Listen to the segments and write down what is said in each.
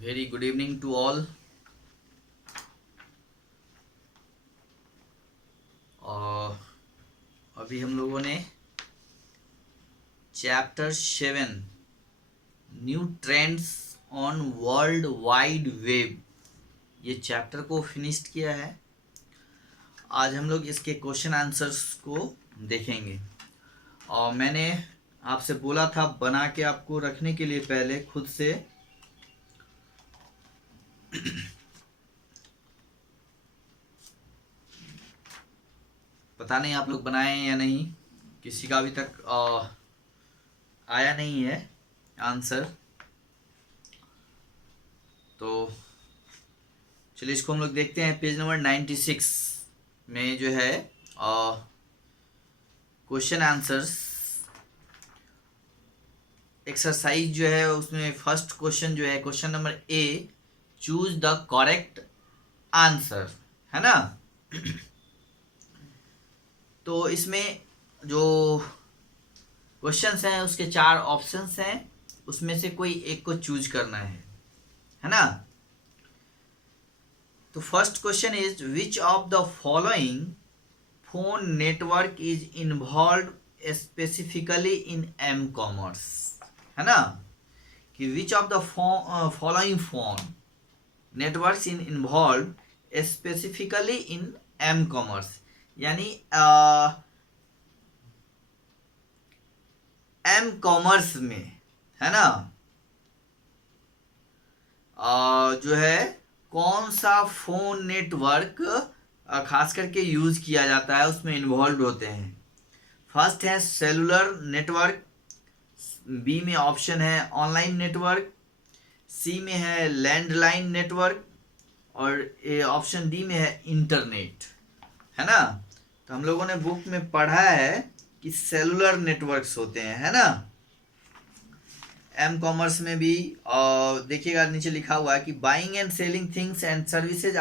Very good evening to all. और अभी हम लोगों ने chapter 7 new trends on world wide web ये चैप्टर को फिनिश किया है। आज हम लोग इसके क्वेश्चन आंसर्स को देखेंगे। और मैंने आपसे बोला था बना के आपको रखने के लिए पहले खुद से पता नहीं आप लोग बनाए हैं या नहीं, किसी का अभी तक आया नहीं है आंसर। तो चलिए इसको हम लोग देखते हैं। पेज नंबर 96 में जो है क्वेश्चन आंसर्स एक्सरसाइज जो है उसमें फर्स्ट क्वेश्चन जो है question number A, choose the correct answer, है ना। तो इसमें जो क्वेश्चंस हैं उसके 4 ऑप्शंस हैं, उसमें से कोई एक को चूज करना है ना। तो first question is which of the following phone network is involve specifically in M commerce, है ना। कि which of the following phone networks in involve specifically in M commerce, यानी एम कॉमर्स में, है ना। जो है कौन सा फोन नेटवर्क खास करके यूज किया जाता है, उसमें इन्वॉल्व होते हैं। फर्स्ट है सेलुलर नेटवर्क, बी में ऑप्शन है ऑनलाइन नेटवर्क, सी में है लैंडलाइन नेटवर्क, और ऑप्शन डी में है इंटरनेट, है ना। तो हम लोगों ने बुक में पढ़ा है कि सेलुलर नेटवर्क्स होते हैं, है ना। एम कॉमर्स में भी देखिएगा नीचे लिखा हुआ है कि buying and selling things and services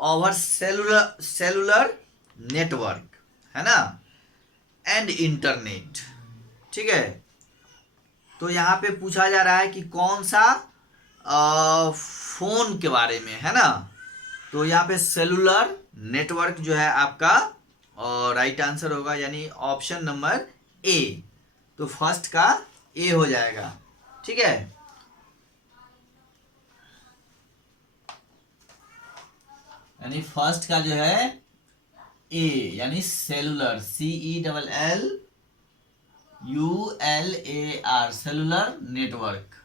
over cellular network, है ना, एंड इंटरनेट। ठीक है। तो यहाँ पे पूछा जा रहा है कि कौन सा फोन के बारे में, है ना। तो यहाँ पे सेलुलर नेटवर्क जो है आपका राइट आंसर होगा, यानी ऑप्शन नंबर ए। तो फर्स्ट का ए हो जाएगा। ठीक है। यानी फर्स्ट का जो है ए, यानी cellular, CELLULAR, cellular network.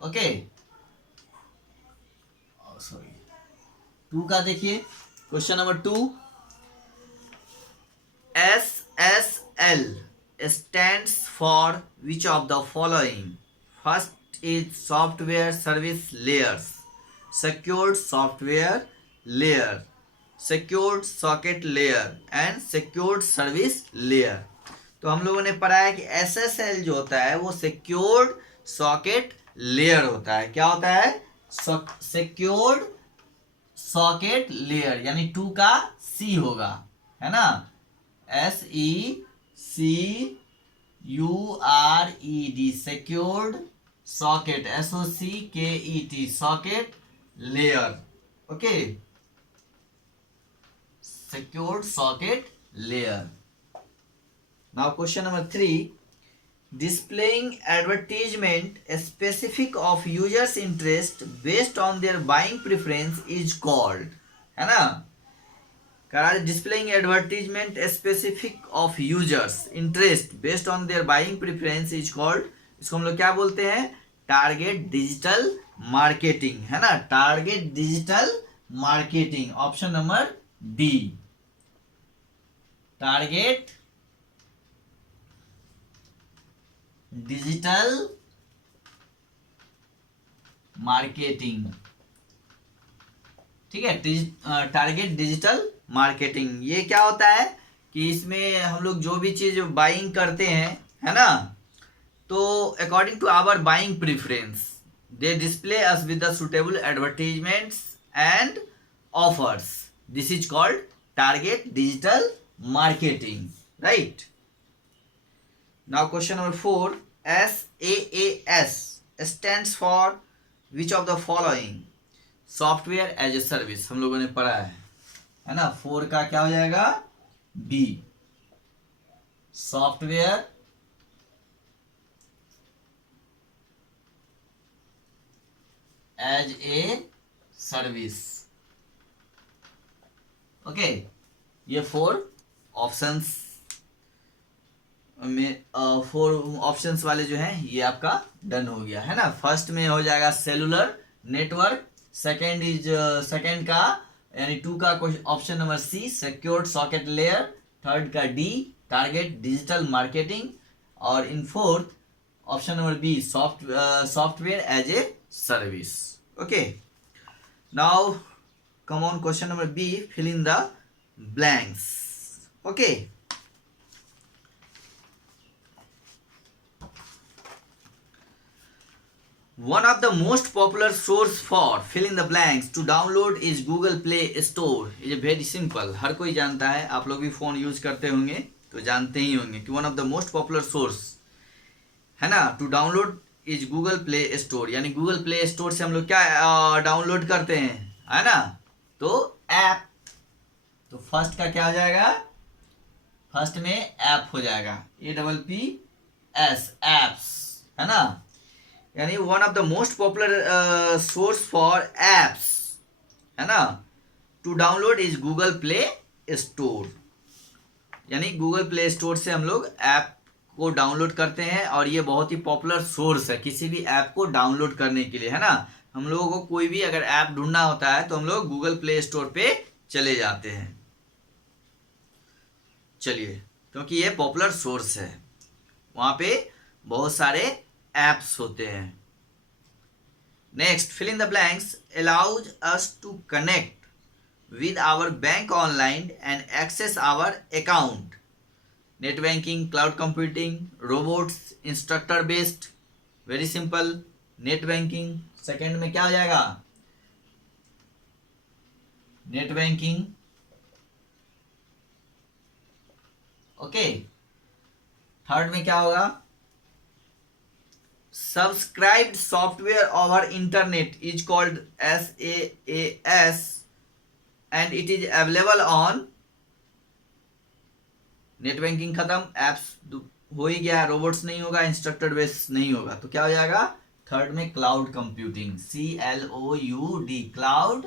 Okay. Sorry, 2 का देखिए question number 2, SSL stands for which of the following? First is software service layers, secured software layer, secured socket layer and secured service layer. तो हम लोगों ने पढ़ा है कि SSL जो होता है वो secured socket layer होता है। क्या होता है? secured socket layer, यानी 2 का C होगा, है ना। SECURED, secured socket, SOCKET, socket layer. Okay, secured socket layer. Now question number 3, displaying advertisement specific of users interest based on their buying preference is called, है ना। Displaying advertisement specific of users interest based on their buying preference is called, इसको हम लोग क्या बोलते हैं? Target digital marketing, है ना। Target digital marketing, option number D, target digital marketing. ठीक है, टारगेट डिजिटल मार्केटिंग। ये क्या होता है कि इसमें हम लोग जो भी चीज बाइंग करते हैं, है ना, तो according to our buying preference they display us with the suitable advertisements and offers. This is called target digital marketing, right. Now question number 4, SaaS stands for which of the following? Software as a service हम लोगों ने पढ़ा है ना। 4 का क्या हो जाएगा? B, software as a service. Okay, ये 4 ऑप्शंस में 4 ऑप्शंस वाले जो हैं ये आपका डन हो गया है ना। फर्स्ट में हो जाएगा सेलुलर नेटवर्क, सेकंड का यानी 2 का option number C secured socket layer, third का डी टारगेट डिजिटल मार्केटिंग, और in fourth option number B software as a service. Okay, now come on question number B, fill in the blanks. Okay, one of the most popular source for fill in the blanks to download is Google Play Store. ये very simple, हर कोई जानता है, आप लोग भी phone use करते होंगे तो जानते ही होंगे कि one of the most popular source है ना to download is Google Play Store. यानी गूगल प्ले स्टोर से हम लोग क्या डाउनलोड करते हैं, है ना, तो ऐप। तो फर्स्ट का क्या हो जाएगा? फर्स्ट में ऐप हो जाएगा, APPS एप्स, है ना। यानी one of the most popular source for apps, है ना, to download is Google Play Store. यानी गूगल प्ले स्टोर से हम लोग ऐप को डाउनलोड करते हैं और ये बहुत ही पॉपुलर सोर्स है किसी भी ऐप को डाउनलोड करने के लिए, है ना। हम लोगों को कोई भी अगर ऐप ढूंढना होता है तो हम लोग गूगल प्ले स्टोर पे चले जाते हैं। चलिए, क्योंकि ये पॉपुलर सोर्स है, वहां पे बहुत सारे एप्स होते हैं। Next, fill in the blanks allows us to connect with our bank online and access our account. Net banking, cloud computing, robots, instructor based. Very simple, net banking. Second में क्या हो जाएगा? Net banking. ओके, थर्ड में क्या होगा? Subscribed software over internet is called SaaS and it is available on net banking. खत्म, apps हो ही गया, रोबोट्स नहीं होगा, इंस्ट्रक्टर बेस नहीं होगा, तो क्या हो जाएगा? थर्ड में cloud computing, CLOUD, cloud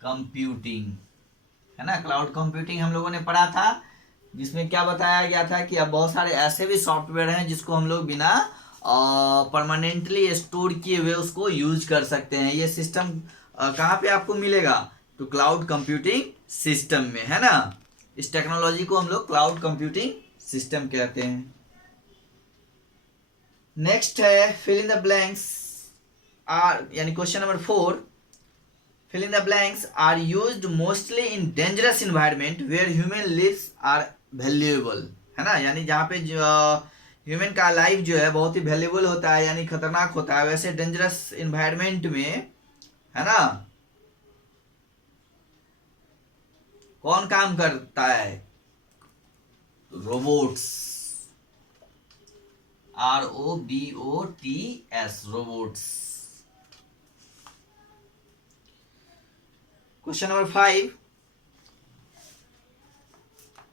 computing, है ना। क्लाउड कंप्यूटिंग हम लोगों ने पढ़ा था, जिसमें क्या बताया गया था कि अब बहुत सारे ऐसे भी सॉफ्टवेयर हैं जिसको हम लोग बिना परमानेंटली स्टोर किए हुए उसको यूज कर सकते हैं। ये सिस्टम कहाँ पे आपको मिलेगा? तो क्लाउड कंप्यूटिंग सिस्टम में, है ना। इस टेक्नोलॉजी को हम लोग क्लाउड कंप्यूटिंग सिस्टम कहते हैं। नेक्स्ट है fill in the blanks are, यानी question number 4, fill in the blanks are used mostly in dangerous environment where human lives are valuable, है ना। यानी जहाँ पे ह्यूमन का लाइफ जो है बहुत ही वैल्यूएबल होता है, यानी खतरनाक होता है, वैसे डेंजरस इन्वायरमेंट में, है ना, कौन काम करता है? Robots, ROBOTS, robots. Question number 5,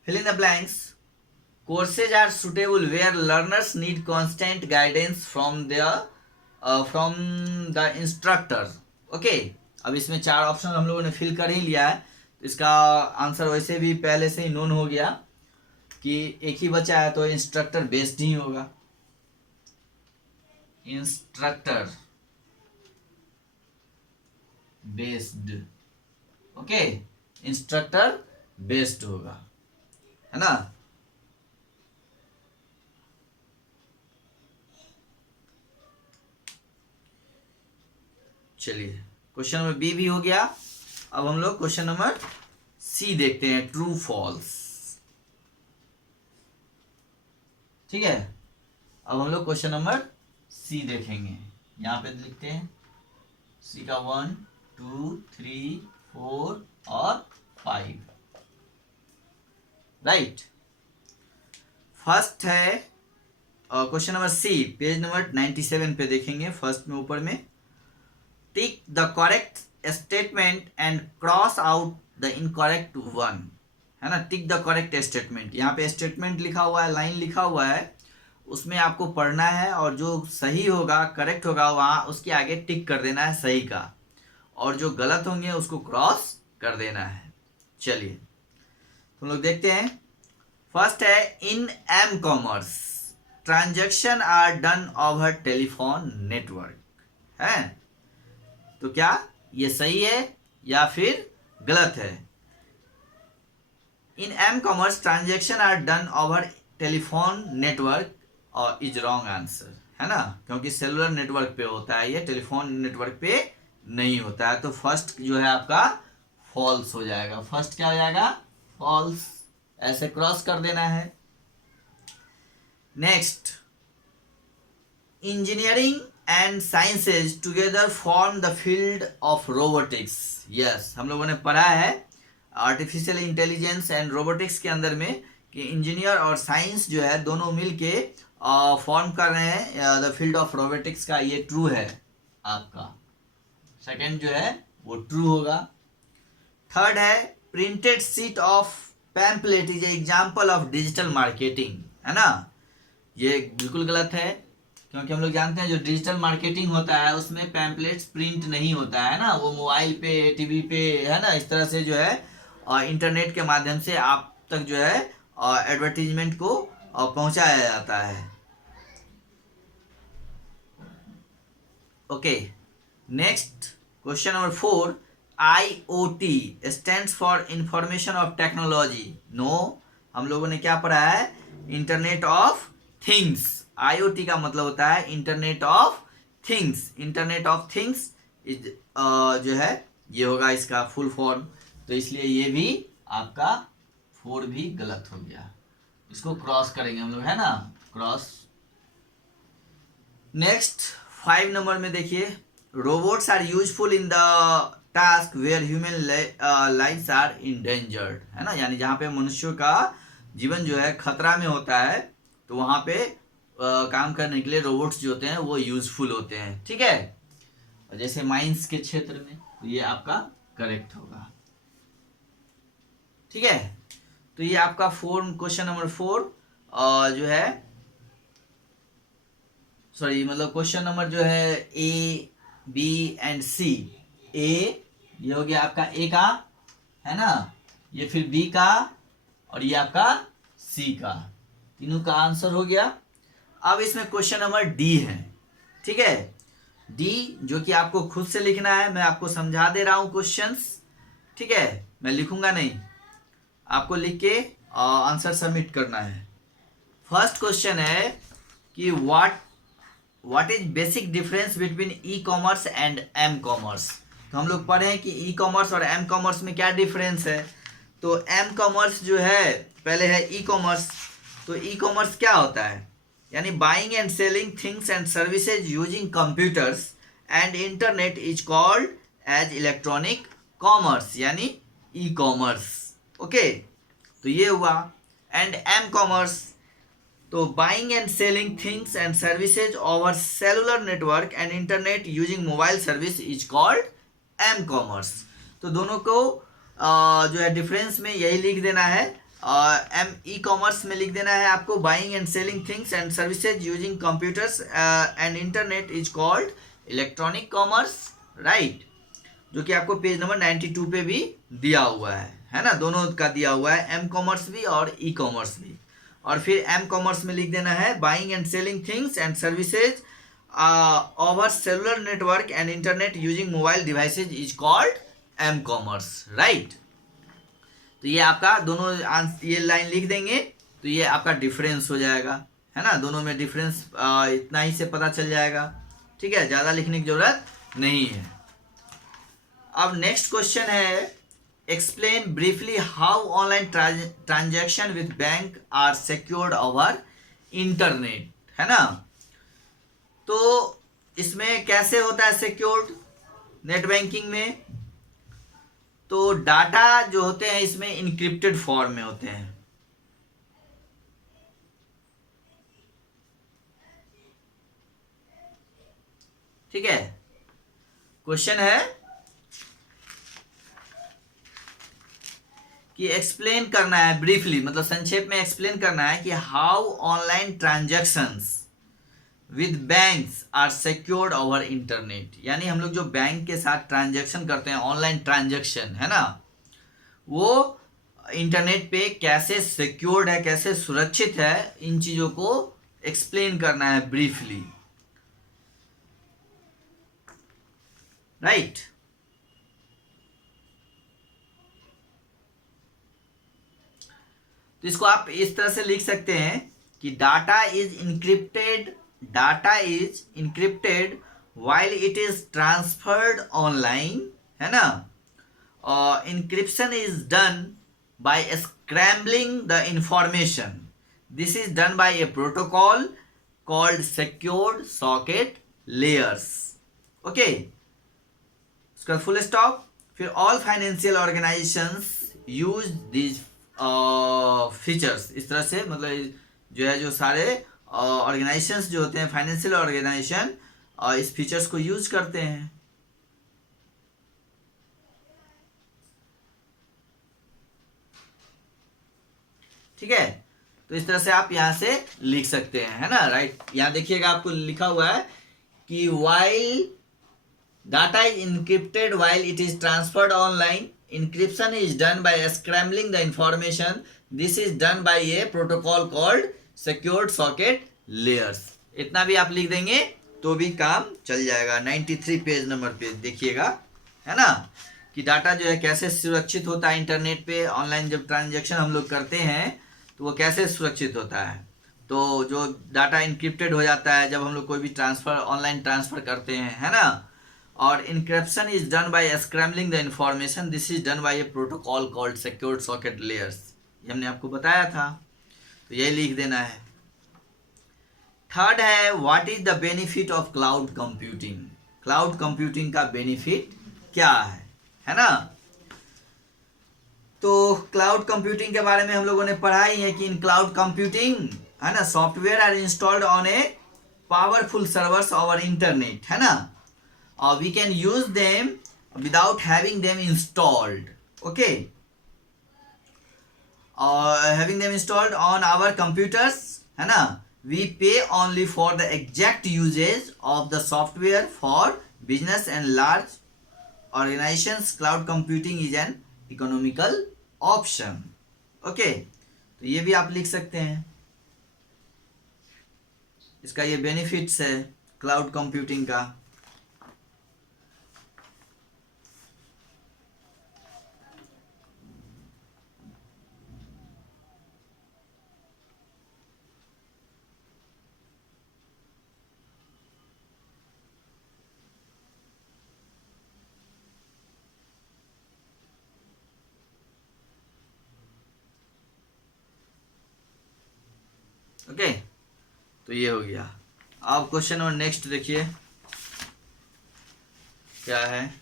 fill in the blanks. Courses are suitable where learners need constant guidance from the instructor. Okay, अब इसमें 4 ऑप्शन हम लोगों ने फिल कर ही लिया है, तो इसका आंसर वैसे भी पहले से ही नोन हो गया कि एक ही बचा है, तो इंस्ट्रक्टर बेस्ड ही होगा। Instructor based, okay, instructor based होगा, है ना। चलिए, क्वेश्चन नंबर बी भी हो गया। अब हम लोग क्वेश्चन नंबर सी देखते हैं, ट्रू फॉल्स। ठीक है, अब हम लोग क्वेश्चन नंबर सी देखेंगे। यहां पे लिखते हैं सी का 1, 2, 3, 4 और 5, राइट। फर्स्ट है question number C, page number 97 पे देखेंगे, फर्स्ट में ऊपर में, tick the correct statement and cross out the incorrect one, है ना। टिक द करेक्ट स्टेटमेंट, यहाँ पे स्टेटमेंट लिखा हुआ है, लाइन लिखा हुआ है, उसमें आपको पढ़ना है और जो सही होगा, करेक्ट होगा, वहाँ उसके आगे टिक कर देना है सही का, और जो गलत होंगे उसको क्रॉस कर देना है। चलिए तुम लोग देखते हैं। फर्स्ट है, in M commerce transaction are done over telephone network, है। तो क्या ये सही है या फिर गलत है? In M commerce transaction are done over telephone network और इज रॉन्ग आंसर, है ना, क्योंकि सेलुलर नेटवर्क पे होता है, ये टेलीफोन नेटवर्क पे नहीं होता है। तो फर्स्ट जो है आपका फॉल्स हो जाएगा। फर्स्ट क्या हो जाएगा? फॉल्स, ऐसे क्रॉस कर देना है। Next, engineering and sciences together form the field of robotics. Yes, हम लोगों ने पढ़ा है आर्टिफिशियल इंटेलिजेंस एंड रोबोटिक्स के अंदर में कि इंजीनियर और साइंस जो है दोनों मिलके फॉर्म कर रहे हैं द फील्ड ऑफ रोबोटिक्स का। ये ट्रू है आपका, सेकंड जो है वो ट्रू होगा। थर्ड है, printed sheet of pamphlet is example of digital marketing, है ना। ये बिल्कुल गलत है, क्योंकि हम लोग जानते हैं जो डिजिटल मार्केटिंग होता है उसमें पैम्पलेट्स प्रिंट नहीं होता है ना, वो मोबाइल पे, टीवी पे, है ना, इस तरह से जो है इंटरनेट के माध्यम से आप तक जो है एडवर्टीजमेंट को पहुंचाया जाता है। Okay, next question number 4, IoT stands for information of technology. No, हम लोगों ने क्या पढ़ा है? Internet of things. IoT का मतलब होता है internet of things. Internet of things is जो है ये होगा इसका फुल फॉर्म, तो इसलिए ये भी आपका 4 भी गलत हो गया। इसको क्रॉस करेंगे हम लोग, है ना, क्रॉस। नेक्स्ट 5 नंबर में देखिए, robots are useful in the task where human lives are endangered, है ना, यानी जहाँ पे मनुष्यों का जीवन जो है खतरा में होता है तो वहाँ पे काम करने के लिए रोबोट्स जो होते हैं वो यूजफुल होते हैं, ठीक है। और जैसे माइंस के क्षेत्र में, तो ये आपका करेक्ट होगा, ठीक है। तो ये आपका क्वेश्चन नंबर 4 जो है, सॉरी मतलब क्वेश्चन नंबर जो है A, B एंड C। ए ये हो गया आपका A का, है ना, ये फिर B का, और ये आपका C का, तीनों का आंसर हो गया। अब इसमें क्वेश्चन नंबर D है, ठीक है। D जो कि आपको खुद से लिखना है, मैं आपको समझा दे रहा हूं क्वेश्चंस, ठीक है, मैं लिखूंगा नहीं, आपको लिख के आंसर सबमिट करना है। फर्स्ट क्वेश्चन है कि what is basic difference between E commerce and M commerce. तो हम लोग पढ़े हैं कि ई कॉमर्स और एम कॉमर्स में क्या डिफरेंस है। तो एम कॉमर्स जो है, पहले है ई कॉमर्स। तो ई कॉमर्स क्या होता है? यानी buying and selling things and services using computers and internet is called as electronic commerce, यानी ई कॉमर्स। ओके, तो ये हुआ। एंड एम कॉमर्स, तो buying and selling things and services over cellular network and internet using mobile service is called M commerce. तो दोनों को जो है डिफरेंस में यही लिख देना है। एम ई कॉमर्स में लिख देना है आपको buying and selling things and services using computers and internet is called electronic commerce, right, जो कि आपको पेज नंबर 92 पे भी दिया हुआ है ना, दोनों का दिया हुआ है, एम कॉमर्स भी और ई कॉमर्स भी। और फिर एम कॉमर्स में लिख देना है buying and selling things and services over cellular network and internet using mobile devices is called M commerce, right. तो ये आपका दोनों ये लाइन लिख देंगे तो ये आपका डिफरेंस हो जाएगा, है ना, दोनों में डिफरेंस इतना ही से पता चल जाएगा, ठीक है, ज़्यादा लिखने की जरूरत नहीं है। अब नेक्स्ट क्वेश्चन है, explain briefly how online transaction with bank are secured over internet, है ना। तो इसमें कैसे होता है सिक्योर्ड नेट बैंकिंग में? तो डाटा जो होते हैं इसमें इनक्रिप्टेड फॉर्म में होते हैं, ठीक है, क्वेश्चन है कि एक्सप्लेन करना है ब्रीफली, मतलब संक्षेप में एक्सप्लेन करना है कि how online transactions with banks are secured over internet. यानी हम लोग जो बैंक के साथ ट्रांजैक्शन करते हैं, ऑनलाइन ट्रांजैक्शन है ना, वो इंटरनेट पे कैसे सिक्योर्ड है, कैसे सुरक्षित है, इन चीज़ों को एक्सप्लेन करना है ब्रीफली, राइट। तो इसको आप इस तरह से लिख सकते हैं कि data is encrypted while it is transferred online, है ना। Encryption is done by scrambling the information. This is done by a protocol called secured socket layers. Okay, उसका फुल स्टॉप। फिर all financial organizations use these features। इस तरह से मतलब जो है, जो सारे ऑर्गेनाइजेशंस जो होते हैं, फाइनेंशियल ऑर्गेनाइजेशन, इस फीचर्स को यूज करते हैं। ठीक है, तो इस तरह से आप यहां से लिख सकते हैं, है ना, राइट। यहां देखिएगा आपको लिखा हुआ है कि while data is encrypted while it is transferred online, encryption is done by scrambling the information. This is done by a protocol called secured socket layers। इतना भी आप लिख देंगे तो भी काम चल जाएगा। 93 पेज नंबर पे देखिएगा, है ना, कि डाटा जो है कैसे सुरक्षित होता है इंटरनेट पे। ऑनलाइन जब ट्रांजैक्शन हम लोग करते हैं तो वो कैसे सुरक्षित होता है। तो जो डाटा इनक्रिप्टेड हो जाता है जब हम लोग कोई भी ट्रांसफर, ऑनलाइन ट्रांसफर करते हैं, है ना। और encryption is done by scrambling the information. This is done by a protocol called secured socket layers. ये हमने आपको बताया था, तो यही लिख देना है। थर्ड है what is the benefit of cloud computing. Cloud computing का बेनिफिट क्या है ना। तो क्लाउड कंप्यूटिंग के बारे में हम लोगों ने पढ़ा ही है कि इन क्लाउड कंप्यूटिंग, है ना, software are installed on a powerful servers over internet, है ना। We can use them without having them installed, okay, having them installed on our computers, है ना। We pay only for the exact usage of the software for business and large organizations. Cloud computing is an economical option, okay। तो ये भी आप लिख सकते हैं, इसका ये बेनिफिट्स है क्लाउड कंप्यूटिंग का। ओके, तो ये हो गया। अब क्वेश्चन नंबर नेक्स्ट देखिए क्या है।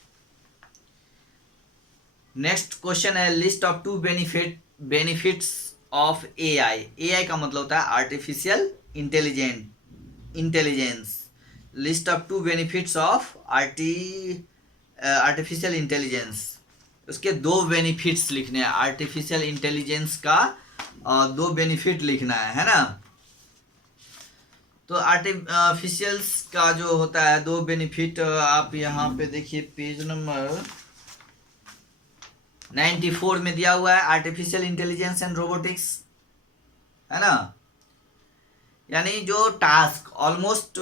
नेक्स्ट क्वेश्चन है list of two benefits of AI. AI का मतलब होता है artificial intelligence. List of two benefits of artificial intelligence. उसके दो बेनिफिट्स लिखने हैं। आर्टिफिशियल इंटेलिजेंस का दो बेनिफिट लिखना है ना। तो आर्टिफिशियल्स का जो होता है दो बेनिफिट, आप यहाँ पे देखिए पेज नंबर 94 में दिया हुआ है, आर्टिफिशियल इंटेलिजेंस एंड रोबोटिक्स, है ना। यानी जो टास्क ऑलमोस्ट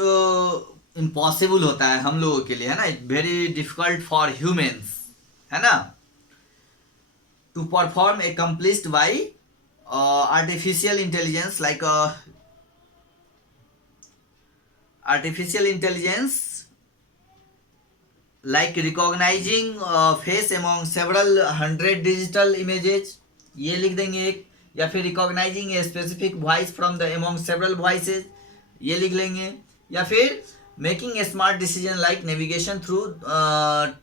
इम्पॉसिबल होता है हम लोगों के लिए, है ना, वेरी डिफिकल्ट फॉर ह्यूमंस, है ना, to perform accomplished by artificial intelligence, like artificial intelligence, like recognizing face among several hundred digital images, ये लिख देंगे एक। या फिर recognizing a specific voice from the among several voices, ये लिख लेंगे। या फिर making a smart decision like navigation through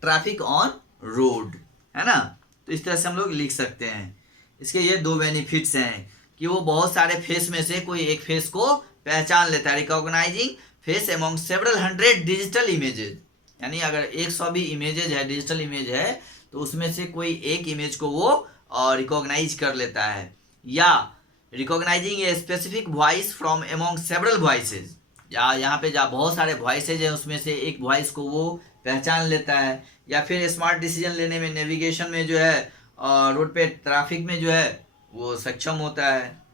traffic on road, है ना। तो इस तरह से हम लोग लिख सकते हैं। इसके ये दो बेनिफिट्स हैं कि वो बहुत सारे फेस में से कोई एक फेस को पहचान लेता है, recognising face among several 100 digital images, यानी अगर 100 भी इमेजेज है, डिजिटल इमेज है, तो उसमें से कोई एक इमेज को वो रिकॉग्नाइज कर लेता है, या recognising a specific voice from among several voices, या यहाँ पे जहाँ बहुत सारे वॉइसेज हैं उसमें से एक वॉइस को वो पहचान लेता है, या फिर स्मार्ट डिसीजन लेने में, नेविगेशन में जो है, रोड पे ट्रैफिक में जो है वो सक्षम होता है।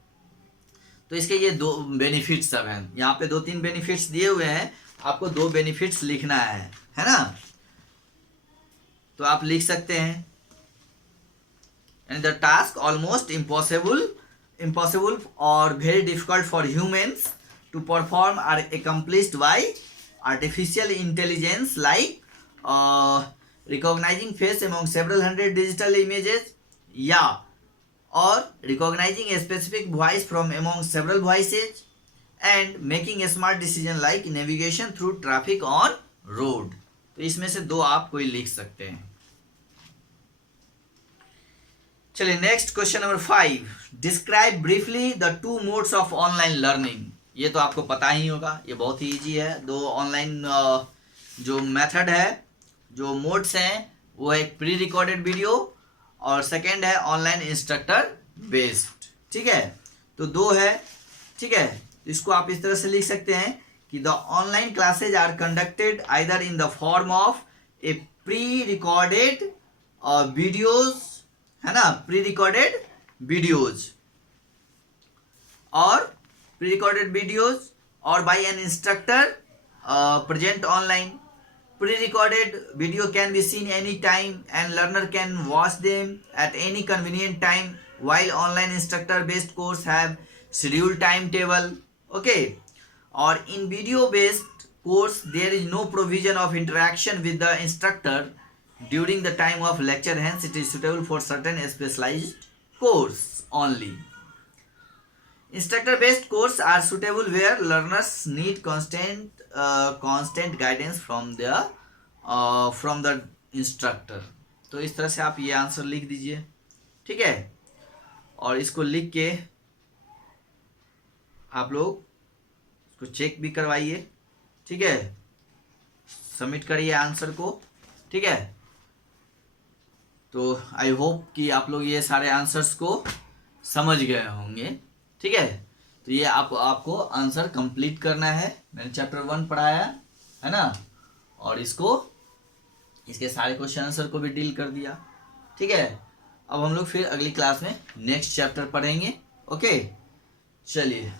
तो इसके ये दो बेनिफिट्स सब हैं, यहाँ पे 2-3 बेनिफिट्स दिए हुए हैं, आपको 2 बेनिफिट्स लिखना है ना, तो आप लिख सकते हैं। And the task almost impossible or very difficult for humans to perform are accomplished by artificial intelligence, like recognizing face among several hundred digital images, yeah, or recognizing a specific voice from among several voices, and making a smart decision like navigation through traffic on road। तो इसमें से 2 आप कोई लिख सकते हैं। चलिए next question number 5, describe briefly the 2 modes of online learning. ये तो आपको पता ही होगा, ये बहुत ही इजी है। 2 ऑनलाइन जो मेथड है, जो मोड्स हैं, वो है प्री रिकॉर्डेड वीडियो और सेकेंड है ऑनलाइन इंस्ट्रक्टर बेस्ड। ठीक है, तो 2 है। ठीक है, इसको आप इस तरह से लिख सकते हैं कि the online classes are conducted either in the form of a pre recorded videos, है ना, प्री रिकॉर्डेड वीडियोज और by an instructor present online। Pre-recorded video can be seen anytime and learner can watch them at any convenient time, while online instructor based course have scheduled timetable। Okay, or in video based course there is no provision of interaction with the instructor during the time of lecture, hence it is suitable for certain specialized course only। Instructor based course are suitable where learners need constant guidance from the instructor। तो इस तरह से आप ये answer लिख दीजिए। ठीक है, और इसको लिख के आप लोग इसको चेक भी करवाइए। ठीक है, सबमिट करिए आंसर को। ठीक है, तो आई होप कि आप लोग ये सारे आंसर्स को समझ गए होंगे। ठीक है, तो ये आपको आंसर कंप्लीट करना है। मैंने चैप्टर 1 पढ़ाया है ना, और इसके सारे क्वेश्चन आंसर को भी डील कर दिया। ठीक है, अब हम लोग फिर अगली क्लास में नेक्स्ट चैप्टर पढ़ेंगे। ओके, चलिए।